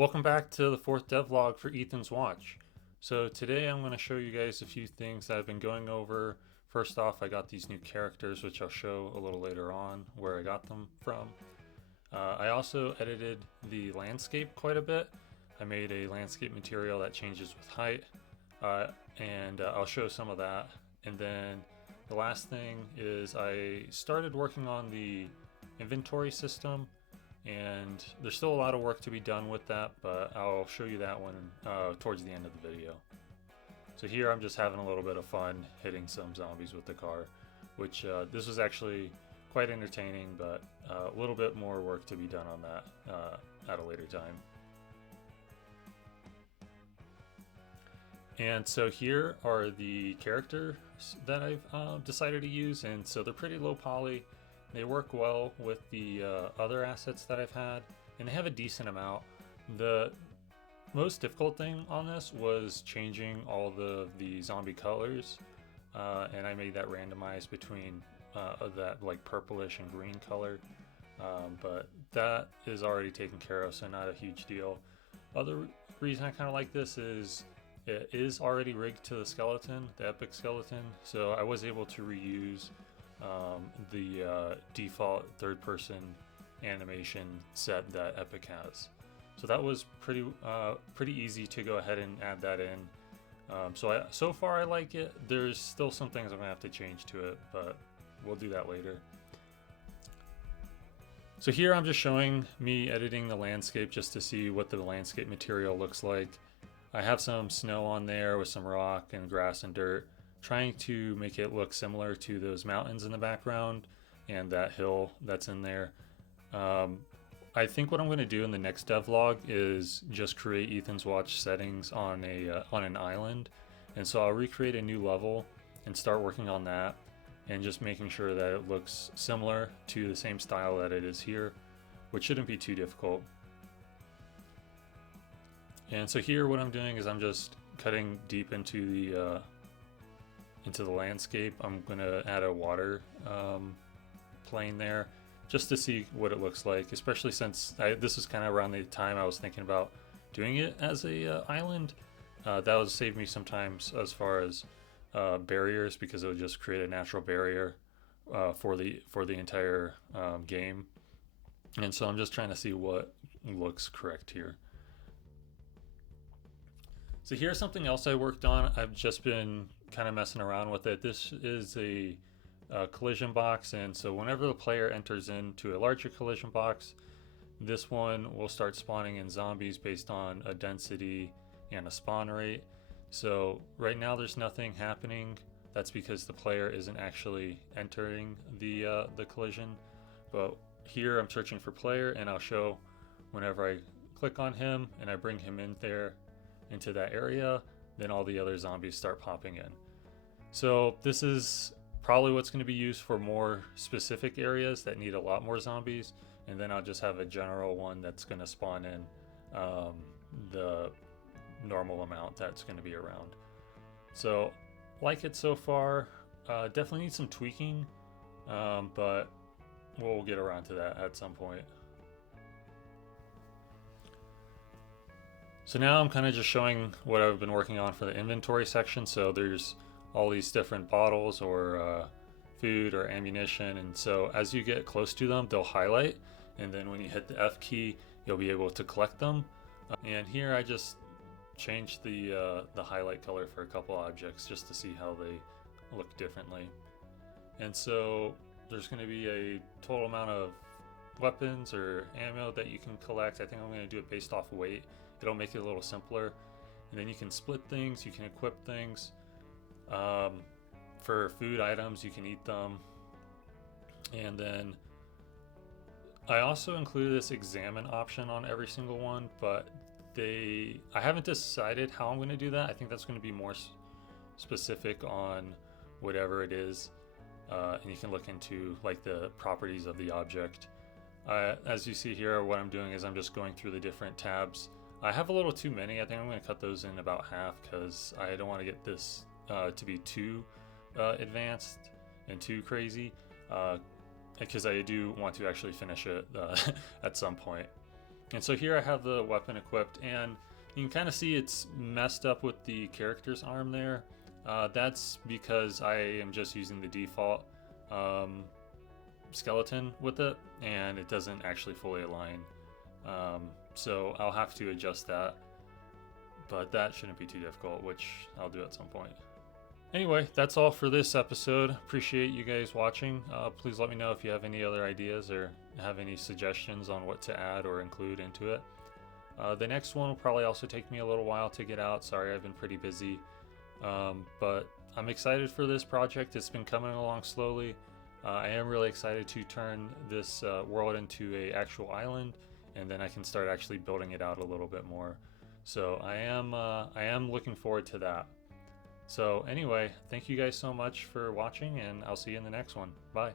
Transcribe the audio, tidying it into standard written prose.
Welcome back to the fourth devlog for Ethan's Watch. So today I'm going to show you guys a few things that I've been going over. First off, I got these new characters, which I'll show a little later on where I got them from. I also edited the landscape quite a bit. I made a landscape material that changes with height, and I'll show some of that. And then the last thing is I started working on the inventory system, and there's still a lot of work to be done with that, but I'll show you that one towards the end of the video. So here I'm just having a little bit of fun hitting some zombies with the car, which this was actually quite entertaining, but a little bit more work to be done on that at a later time. And so here are the characters that I've decided to use, and so they're pretty low poly. They work well with the other assets that I've had, and they have a decent amount. The most difficult thing on this was changing all the zombie colors, and I made that randomized between that like purplish and green color, but that is already taken care of, so not a huge deal. Other reason I kind of like this is it is already rigged to the skeleton, the epic skeleton, so I was able to reuse the default third-person animation set that Epic has. So that was pretty easy to go ahead and add that in. So far I like it. There's still some things I'm gonna have to change to it, but we'll do that later. So here I'm just showing me editing the landscape just to see what the landscape material looks like. I have some snow on there with some rock and grass and dirt, trying to make it look similar to those mountains in the background and that hill that's in there. I think what I'm going to do in the next devlog is just create Ethan's Watch settings on an island, and so I'll recreate a new level and start working on that and just making sure that it looks similar to the same style that it is here, which shouldn't be too difficult. And so here what I'm doing is I'm just cutting deep into the landscape. I'm gonna add a water plane there just to see what it looks like, especially since this is kind of around the time I was thinking about doing it as a island. That would save me sometimes as far as barriers, because it would just create a natural barrier for the entire game. And so I'm just trying to see what looks correct here. So here's something else I worked on. I've just been kind of messing around with it. This is a collision box, and so whenever the player enters into a larger collision box, this one will start spawning in zombies based on a density and a spawn rate. So right now there's nothing happening. That's because the player isn't actually entering the collision. But here I'm searching for player, and I'll show whenever I click on him and I bring him in there into that area, then all the other zombies start popping in. So this is probably what's going to be used for more specific areas that need a lot more zombies, and then I'll just have a general one that's going to spawn in the normal amount that's going to be around. So like it so far. Definitely need some tweaking, but we'll get around to that at some point. So now I'm kind of just showing what I've been working on for the inventory section. So there's all these different bottles or food or ammunition, and so as you get close to them, they'll highlight, and then when you hit the F key, you'll be able to collect them. And here I just changed the highlight color for a couple objects just to see how they look differently. And so there's going to be a total amount of weapons or ammo that you can collect. I think I'm going to do it based off weight. It'll make it a little simpler, and then you can split things, you can equip things. For food items, you can eat them. And then I also included this examine option on every single one, but I haven't decided how I'm going to do that. I think that's going to be more specific on whatever it is, and you can look into like the properties of the object. As you see here, what I'm doing is I'm just going through the different tabs. I have a little too many. I think I'm going to cut those in about half because I don't want to get this to be too advanced and too crazy, because I do want to actually finish it at some point. And so here I have the weapon equipped, and you can kind of see it's messed up with the character's arm there. That's because I am just using the default skeleton with it, and it doesn't actually fully align. So I'll have to adjust that, but that shouldn't be too difficult, which I'll do at some point. Anyway, that's all for this episode. Appreciate you guys watching. Please let me know if you have any other ideas or have any suggestions on what to add or include into it. The next one will probably also take me a little while to get out. Sorry, I've been pretty busy. But I'm excited for this project. It's been coming along slowly. I am really excited to turn this world into an actual island, and then I can start actually building it out a little bit more. So I am looking forward to that. So anyway, thank you guys so much for watching, and I'll see you in the next one. Bye.